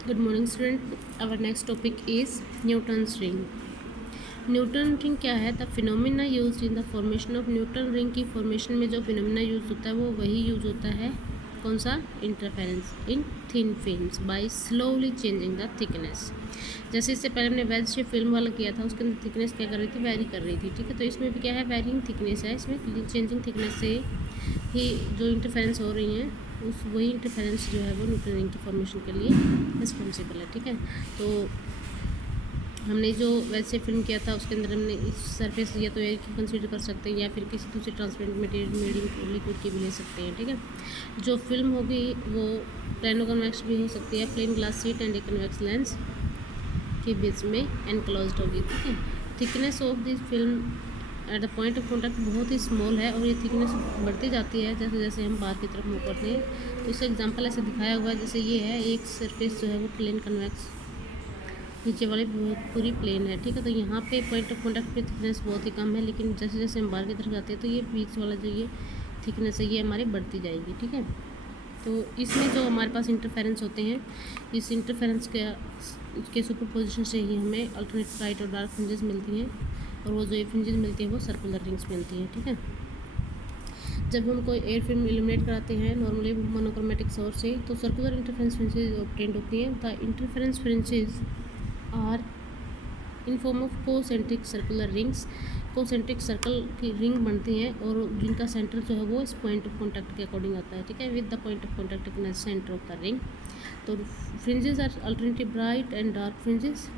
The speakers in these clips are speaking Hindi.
Good morning student. Our next topic is Newton's ring. Newton ring क्या है? The phenomena used in the formation of Newton ring की फॉर्मेशन में जो फिनोमिना यूज होता है वो वही यूज होता है कौन सा? Interference in thin films by slowly changing the thickness. जैसे इससे पहले हमने वेज शेप फिल्म वाला किया था, उसके अंदर थिकनेस क्या कर रही थी? वेरी कर रही थी। ठीक है, तो इसमें भी क्या है? वेरिंग थिकनेस है। इसमें चेंजिंग थिकनेस से ही जो इंटरफेरेंस हो रही हैं उस वही इंटरफेरेंस जो है वो न्यूटन रिंग की फॉर्मेशन के लिए रिस्पॉन्सिबल है। ठीक है, तो हमने जो वैसे फिल्म किया था उसके अंदर हमने इस सरफेस या तो एयर की कंसीडर कर सकते हैं या फिर किसी दूसरे ट्रांसपेरेंट मटेरियल मीडियम लिक्विड की भी ले सकते हैं। ठीक है, जो फिल्म होगी वो प्लेनो कन्वेक्स भी हो सकती है, plane glass sheet and a convex lens के बीच में एनक्लोज्ड होगी। ठीक है, thickness of this film at the point of contact बहुत ही स्मॉल है और ये थिकनेस बढ़ती जाती है जैसे जैसे हम बाहर की तरफ मूव करते हैं। तो इसका एग्जांपल ऐसे दिखाया हुआ है, जैसे ये है एक सरफेस जो है वो प्लेन कन्वेक्स नीचे वाली पूरी प्लेन है। ठीक है, तो यहाँ पे पॉइंट ऑफ कॉन्टैक्ट पे थिकनेस बहुत ही कम है, लेकिन जैसे जैसे हम बाहर की तरफ जाते हैं तो ये बीच वाला जो ये थिकनेस है ये हमारी बढ़ती जाएगी। ठीक है, तो इसमें जो हमारे पास इंटरफेरेंस होते हैं, इस इंटरफेरेंस के सुपर पोजिशन से ही हमें अल्टरनेट ब्राइट और डार्क फ्रिंजेस मिलती हैं, और वो जो ये फ्रिंजेस मिलती हैं वो सर्कुलर रिंग्स मिलती हैं। ठीक है, जब हम कोई एयर फिल्म इल्यूमिनेट कराते हैं नॉर्मली मोनोक्रोमेटिक सोर्स से, तो सर्कुलर इंटरफेरेंस फ्रिंजेस ऑब्टेन्ड होती हैं। The interference fringes are in form of concentric circular rings. Concentric circle की रिंग बनती हैं और जिनका सेंटर जो है वो इस पॉइंट ऑफ कॉन्टैक्ट के अकॉर्डिंग आता है। ठीक है, with the point of contact in the centre of the ring. तो fringes are alternative bright and dark fringes.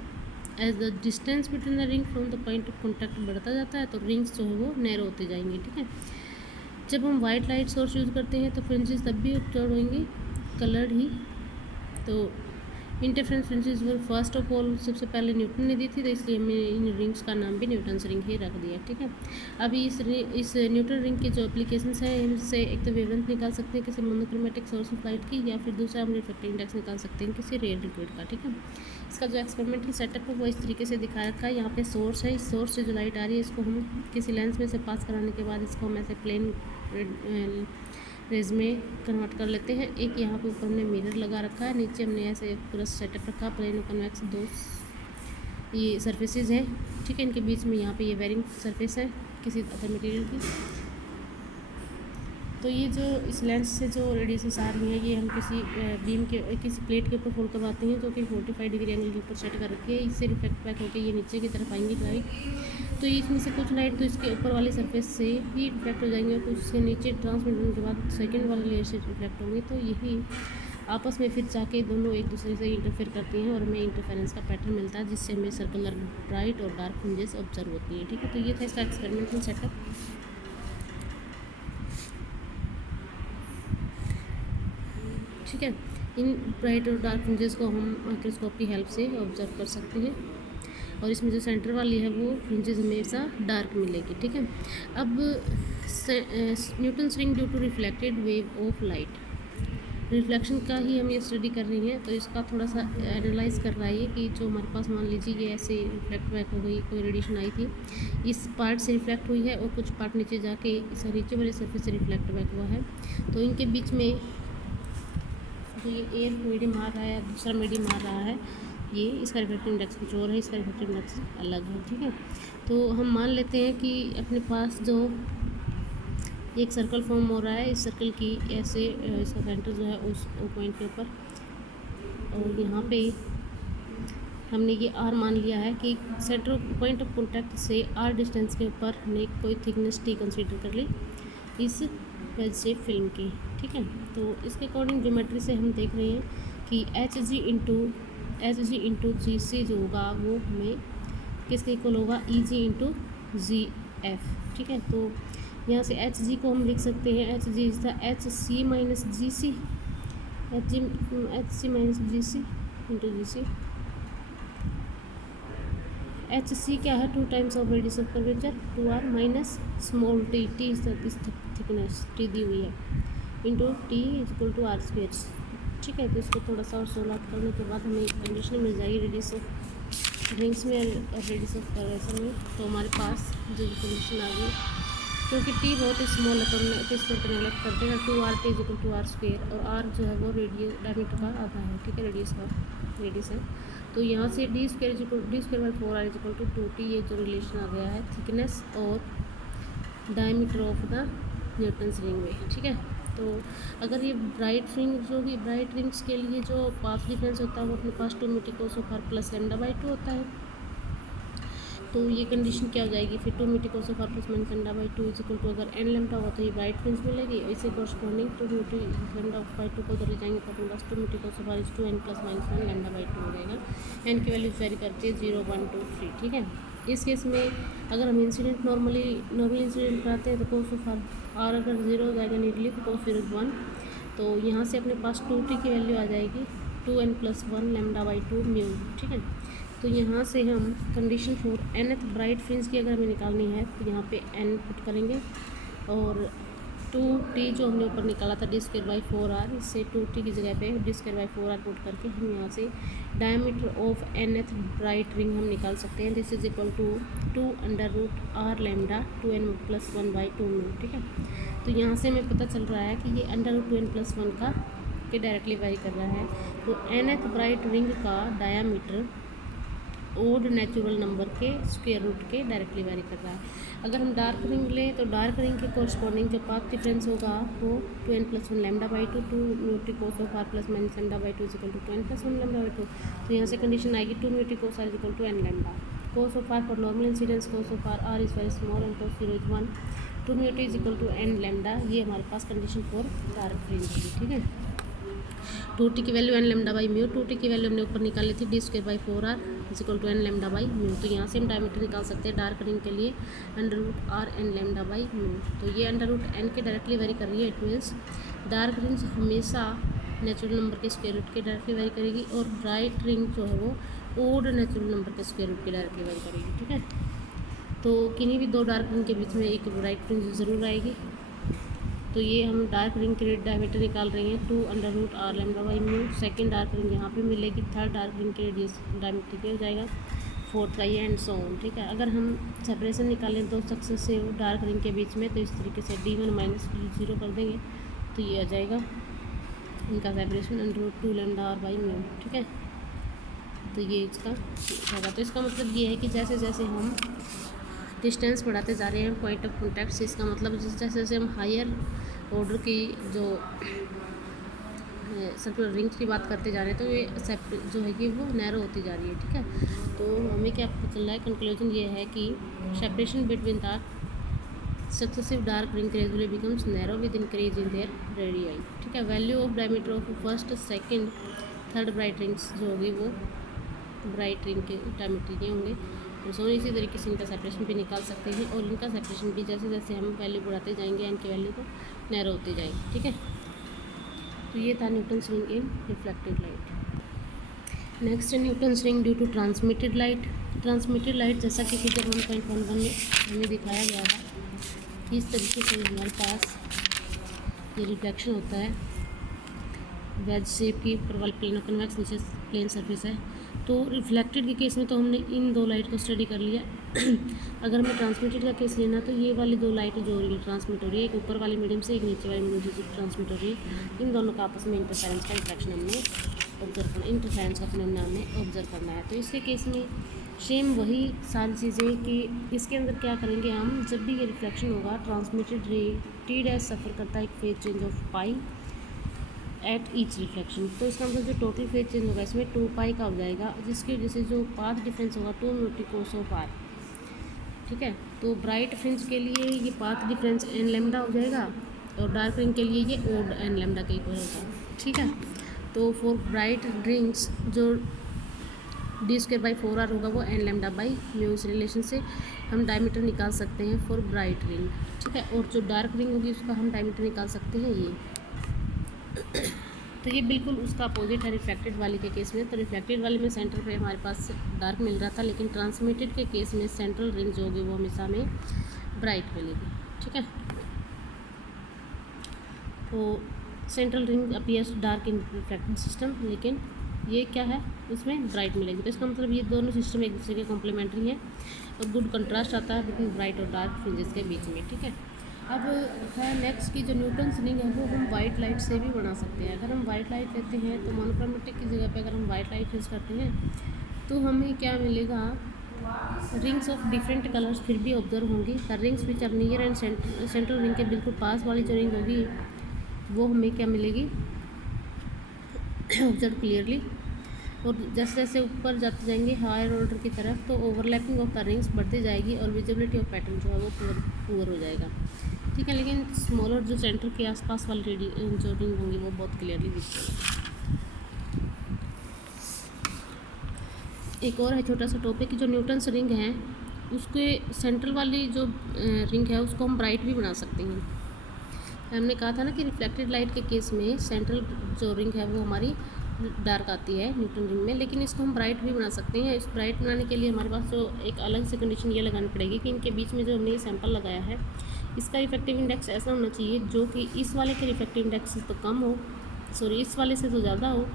As the distance between the ring from the point of contact बढ़ता जाता है तो रिंग्स जो है वो नैरो होती जाएंगी। ठीक है, जब हम वाइट लाइट सोर्स यूज़ करते हैं तो फ्रिंजेस तब भी ऑब्जर्व होंगी कलर्ड ही। तो interference fringes were first of all सबसे पहले न्यूटन ने दी थी, तो इसलिए हमने इन रिंग्स का नाम भी न्यूटन्स रिंग ही रख दिया। ठीक है, अभी इस न्यूटन रिंग की जो एप्लीकेशंस हैं इनसे एक तो वेवलेंथ निकाल सकते हैं किसी मोनोक्रोमेटिक सोर्स ऑफ लाइट की, या फिर दूसरा हम रिफ्लेक्टिव इंडेक्स निकाल सकते हैं किसी रेयर लिक्विड का। ठीक है, इसका जो एक्सपेरिमेंटल सेटअप है वो इस तरीके से दिखा रखा है। यहाँ पे सोर्स है, इस सोर्स से जो लाइट आ रही है इसको हम किसी लेंस में से पास कराने के बाद इसको हम ऐसे प्लेन रेज में कन्वर्ट कर लेते हैं। एक यहाँ पे ऊपर हमने मिरर लगा रखा है, नीचे हमने ऐसे पूरा सेटअप रखा, प्लेन और कन्वेक्स दो ये सरफेसेज हैं। ठीक है, इनके बीच में यहाँ पे ये वेरिंग सरफेस है किसी अदर मटेरियल की। तो ये जो इस लेंस से जो रेडिएशंस आ रही हैं ये हम किसी बीम के किसी प्लेट के ऊपर फोल्ड करवाते हैं जो कि 45 डिग्री एंगल के ऊपर सेट कर रखी है। इससे रिफ्लेक्ट बैक होकर ये नीचे की तरफ आएंगी लाइट। तो इसमें से कुछ लाइट तो इसके ऊपर वाली सरफेस से ही रिफ्लेक्ट हो जाएंगे और कुछ इसके नीचे ट्रांसमिट होने के बाद सेकेंड वाले लेयर से रिफ्लेक्ट होंगे। तो यही आपस में फिर जाके दोनों एक दूसरे से इंटरफेयर करती हैं और हमें इंटरफेरेंस का पैटर्न मिलता है जिससे हमें सर्कुलर ब्राइट और डार्क फ्रिंजेस ऑब्जर्व होती हैं। ठीक है, तो ये था इसका एक्सपेरिमेंटल सेटअप। ठीक है, इन ब्राइट और डार्क फ्रिंजेस को हम माइक्रोस्कोप की हेल्प से ऑब्जर्व कर सकते हैं, और इसमें जो सेंटर वाली है वो फ्रिंजेस हमेशा डार्क मिलेगी। ठीक है, अब Newton's ring due to reflected wave of light, reflection का ही हम ये स्टडी कर रही हैं। तो इसका थोड़ा सा एनालाइज कर रहा है कि जो हमारे पास मान लीजिए ये ऐसे रिफ्लेक्ट बैक हो गई, कोई रेडिएशन आई थी, इस पार्ट से रिफ्लेक्ट हुई है और कुछ पार्ट नीचे जाके इस नीचे वाले सरफेस से रिफ्लेक्ट बैक हुआ है। तो इनके बीच में जो ये एयर मीडियम आ रहा है, दूसरा मीडियम आ रहा है, ये इसका रिफ्लेक्टिव इंडेक्स कुछ और है, इसका रिफ्लेक्टिव इंडेक्स अलग है। ठीक है, तो हम मान लेते हैं कि अपने पास जो एक सर्कल फॉर्म हो रहा है, इस सर्कल की ऐसे इसका सेंटर जो है उस पॉइंट के ऊपर, और यहाँ पे हमने ये आर मान लिया है कि सेंटर पॉइंट ऑफ कॉन्टैक्ट से आर डिस्टेंस के ऊपर हमने कोई थिकनेस टी कंसीडर कर ली इस वेज शेप फिल्म की। ठीक है, तो इसके अकॉर्डिंग ज्योमेट्री से हम देख रहे हैं कि एच जी इंटू जी सी जो होगा वो हमें किसके इक्वल होगा? ई जी इंटू जी एफ। ठीक है, तो यहाँ से एच जी को हम लिख सकते हैं, H G is the H C minus G C, H C minus G C into G C. H C क्या है? 2 times of radius of curvature, 2r minus small T, T is this thickness T दी हुई है, into T is equal to R square. ठीक है, तो इसको थोड़ा सा और सोल्व आउट करने के बाद हमें कंडीशन मिल जाएगी रेडियस ऑफ रिंग्स में और रेडियस ऑफ कर्वेचर में। तो हमारे पास जो कंडीशन आ गई क्योंकि टी बहुत ही स्मॉल है तो इसको नेगलेक्ट करते हैं। 2r T equal to R square, और आर जो है वो रेडियस डायमीटर का आधा है, ठीक है, रेडियस है। तो यहाँ से D square by 4r equal to 2t, ये जो रिलेशन आ गया है थिकनेस और diameter of the Newton's ring में, ठीक है। तो अगर ये ब्राइट रिंग्स के लिए जो पाथ डिफरेंस होता है वो अपने पास 2 meter cos of R plus lambda by 2 होता है। तो ये कंडीशन क्या हो जाएगी फिर 2 meter cos of R plus minus lambda by 2 equal to, अगर एन लैम्डा होगा तो ये ब्राइट फ्रिंज मिलेगी, इसे कॉरस्पॉन्डिंग 2 मीटर लैम्डा बाई 2 को उधर ले जाएंगे तो अपने पास 2 meter cos of R is 2 N plus minus 1 lambda by 2 हो जाएगा। एन की वैल्यूज वेरी करती है 0 1 2 3, ठीक है। इस केस में अगर हम इंसिडेंट नॉर्मल इंसिडेंट कराते हैं तो कोस ऑफ आर अगर 0 हो जाएगा नीडली तो कोस 0 इज 1। तो यहाँ से अपने पास 2t की वैल्यू आ जाएगी 2n plus 1 lambda by 2 mu, ठीक है। तो यहाँ से हम condition for nth bright fringe की अगर हमें निकालनी है तो यहाँ पे n पुट करेंगे, और 2t जो हमने ऊपर निकाला था डी स्क्वायर बाई 4r, इससे 2t की जगह पे D square by 4r put करके हम यहाँ से diameter of nth bright ring हम निकाल सकते हैं। This is equal to 2 under root r lambda 2n plus 1 by 2 mu, ठीक है। तो यहाँ से हमें पता चल रहा है कि ये अंडर रूट 2n प्लस 1 का के डायरेक्टली वेरी कर रहा है। तो nth ब्राइट रिंग का डायामीटर ओड नेचुरल नंबर के स्क्वायर रूट के डायरेक्टली वेरी कर रहा है। अगर हम डार्क रिंग लें तो डार्क रिंग के कोरस्पॉन्डिंग जो पाथ डिफरेंस होगा वो 2n plus 1 lambda by 2 2 mu T cos of R plus minus lambda by 2 equal to 2n plus 1 lambda by 2। तो यहाँ से कंडीशन आएगी 2 mu T cos R equal to n lambda cos of R for normal incidence cos of R is very small and cos 0 is 1 2 mu T is equal to n lambda. ये हमारे पास कंडीशन फॉर डार्क फ्रिंज होगी, ठीक है। 2t की value n lambda by mu, 2t की वैल्यू हमने ऊपर निकाली थी D square by 4r is equal to n lambda by mu. तो यहाँ से हम डायमीटर निकाल सकते हैं डार्क रिंग के लिए under root r n lambda by mu. तो ये अंडर रूट n के डायरेक्टली वेरी कर रही है, इट मीन्स डार्क रिंग हमेशा नेचुरल नंबर के स्क्वायर रूट के डायरेक्टली वेरी करेगी, और ब्राइट रिंग जो है वो ओड नेचुरल नंबर के स्क्वायर रूट के डायरेक्टली वेरी करेगी, ठीक है। तो किन्हीं भी दो डार्क रिंग के बीच में एक ब्राइट रिंग ज़रूर आएगी। तो ये हम डार्क रिंग के डायमीटर निकाल रहे हैं 2 under root r lambda by mu. Second dark ring यहाँ पे मिलेगी, थर्ड डार्क रिंग के रेडियस डायमीटर क्या हो जाएगा, फोर्थ का ये एंड सो ऑन, ठीक है। अगर हम सेपरेशन निकालें दो सक्सेसिव डार्क रिंग के बीच में तो इस तरीके से d1 माइनस d0 कर देंगे तो ये आ जाएगा इनका separation under root 2 lambda r by mu, ठीक है। तो ये इसका होगा। तो इसका मतलब ये है कि जैसे जैसे हम डिस्टेंस बढ़ाते जा रहे हैं पॉइंट ऑफ कॉन्टैक्ट से, इसका मतलब जैसे जैसे हम हायर ऑर्डर की जो सर्कुलर रिंग्स की बात करते जा रहे हैं तो ये जो है कि वो नैरो होती जा रही है, ठीक है। तो हमें क्या पता चल रहा है, कंक्लूजन ये है कि separation between the successive dark ring gradually becomes narrow with increase in their radii, ठीक है। Value of diameter of first second third bright rings जो होगी वो ब्राइट रिंग के डायमीटर ये होंगे। तो इसी तरीके से इनका सेपरेशन भी निकाल सकते हैं, और इनका सेपरेशन भी जैसे जैसे हम वैल्यू बढ़ाते जाएंगे इनकी वैल्यू तो नैरो होती जाएगी, ठीक है। तो ये था Newton's ring in reflected light. Next Newton's ring due to transmitted light. Transmitted light जैसा कि फिगर 1.11 में हमें दिखाया गया था कि इस तरीके से हमारे पास ये रिफ्लेक्शन होता है वेज शेप की, ऊपर वाली प्लेन और कन्वेक्स नीचे प्लेन सरफेस है। तो रिफ्लेक्टेड के केस में तो हमने इन दो लाइट को स्टडी कर लिया। अगर हमें ट्रांसमिटेड का केस लेना तो ये वाली दो लाइट जो हो रही है ट्रांसमिट हो रही है, एक ऊपर वाली मीडियम से एक नीचे वाली मीडियम से ट्रांसमिट हो रही है, इन दोनों का आपस में इंटरफेरेंस का रिफ्लेक्शन हमने ऑब्जर्व करना, इंटरफेरेंस का फिनोमेना हमने ऑब्जर्व करना है। तो इसके केस में सेम वही सारी चीज़ें कि इसके अंदर क्या करेंगे हम, जब भी ये रिफ्लेक्शन होगा ट्रांसमिटेड रे टी डैश सफ़र करता है एक phase change of pi at each reflection. तो इसका मतलब जो टोटल फेज चेंज होगा इसमें 2 पाई का हो जाएगा, जिसकी वजह से जो पाथ डिफरेंस होगा 2 म्यूटी कोस ऑफ आर, ठीक है। तो ब्राइट फ्रिंज के लिए ये पाथ डिफरेंस n लैम्डा हो जाएगा, और डार्क रिंग के लिए ये ओड n लैम्डा के इक्वल होगा, ठीक है। तो फॉर ब्राइट रिंग्स जो डी स्क्वायर बाई 4r होगा वो n लैम्डा बाई म्यू, इस रिलेशन से हम डायमीटर निकाल सकते हैं फॉर ब्राइट रिंग, ठीक है। और जो डार्क रिंग होगी उसका हम डायमीटर निकाल सकते हैं ये। तो ये बिल्कुल उसका अपोजिट है रिफ्लेक्टेड वाली के केस में। तो रिफ्लेक्टेड वाले में सेंटर पे हमारे पास डार्क मिल रहा था, लेकिन ट्रांसमिटेड के केस में सेंट्रल रिंग जो होगी वो हमेशा हमें ब्राइट मिलेगी, ठीक है। तो central ring appears dark in reflecting system, लेकिन ये क्या है इसमें ब्राइट मिलेगी। तो इसका मतलब ये दोनों सिस्टम एक दूसरे के कॉम्प्लीमेंट्री हैं और गुड कंट्रास्ट आता है बिटवीन ब्राइट और डार्क फ्रिंजेस के बीच में, ठीक है। अब है नेक्स्ट की जो न्यूटन्स रिंग है वो हम वाइट लाइट से भी बना सकते हैं। अगर हम वाइट लाइट लेते हैं तो मोनोक्रोमेटिक की जगह पे अगर हम वाइट लाइट यूज़ करते हैं तो हमें क्या मिलेगा, रिंग्स ऑफ डिफरेंट कलर्स फिर भी ऑब्जर्व होंगी। The rings which are near and central ring के बिल्कुल पास वाली जो रिंग होगी वो हमें क्या मिलेगी, ऑब्जर्व क्लियरली। और जैसे जैसे ऊपर जाते जाएंगे हायर ऑर्डर की तरफ तो ओवरलैपिंग ऑफ द रिंग्स बढ़ती जाएगी और विजिबिलिटी ऑफ पैटर्न जो है वो पुअर हो जाएगा। ठीक है, लेकिन स्मॉलर जो सेंटर के आसपास वाली जो रिंग होंगी वो बहुत क्लियरली दिखेगी। एक और है छोटा सा टॉपिक, जो न्यूटन्स रिंग है उसके सेंट्रल वाली जो रिंग है उसको हम ब्राइट भी बना सकते हैं। हमने कहा था ना कि रिफ्लेक्टेड लाइट के केस में सेंट्रल जो रिंग है वो हमारी डार्क आती है न्यूटन रिंग में, लेकिन इसको हम ब्राइट भी बना सकते हैं। इस ब्राइट बनाने के लिए हमारे पास जो एक अलग से कंडीशन ये लगानी पड़ेगी कि इनके बीच में जो हमने ये सैंपल लगाया है इसका रिफ्लेक्टिव इंडेक्स ऐसा होना चाहिए जो कि इस वाले के रिफ्लेक्टिव इंडेक्स से तो कम हो, सॉरी इस वाले से तो ज़्यादा हो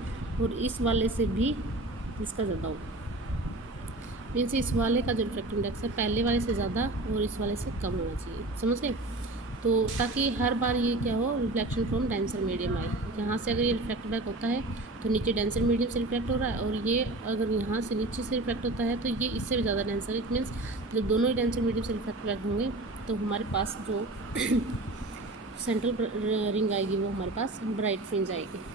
और इस वाले से भी इसका ज़्यादा हो। मीन्स इस वाले का जो रिफ्लेक्टिव इंडेक्स है पहले वाले से ज़्यादा और इस वाले से कम होना चाहिए, समझ गए। तो ताकि हर बार ये क्या हो, रिफ्लेक्शन फ्रॉम डेंसर मीडियम आए। यहाँ से अगर ये रिफ्लेक्ट बैक होता है तो नीचे डेंसर मीडियम से रिफ्लेक्ट हो रहा है, और ये अगर यहाँ से नीचे से रिफ्लेक्ट होता है तो ये इससे भी ज़्यादा डेंसर। इट मीन्स जब दोनों ही डेंसर मीडियम से रिफ्लेक्ट बैक होंगे तो हमारे पास जो सेंट्रल रिंग आएगी वो हमारे पास ब्राइट फ्रिंज आएगी।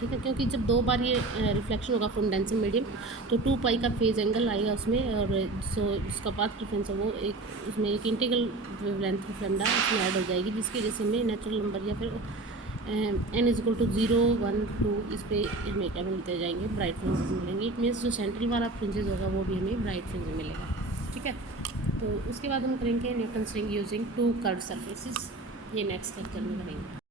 ठीक है, क्योंकि जब दो बार ये रिफ्लेक्शन होगा फ्रॉम डेंसर मीडियम तो 2 पाई का फेज एंगल आएगा उसमें, और सो जिसका पाथ डिफरेंस है वो एक उसमें एक इंटीग्रल वेवलेंथ ऑफ लैम्डा उसमें ऐड हो जाएगी, जिसकी वजह से हमें नेचुरल नंबर या फिर n इज इक्वल टू 0, 1, 2 इस पर हमें क्या मिलते जाएंगे, ब्राइट फ्रिंजेस मिलेंगे। इट मीन्स जो सेंट्रल वाला फ्रिंजेस होगा वो भी हमें ब्राइट फ्रिंज मिलेगा। ठीक है, तो उसके बाद हम करेंगे Newton's ring using 2 curved surfaces, ये नेक्स्ट लेक्चर में करेंगे।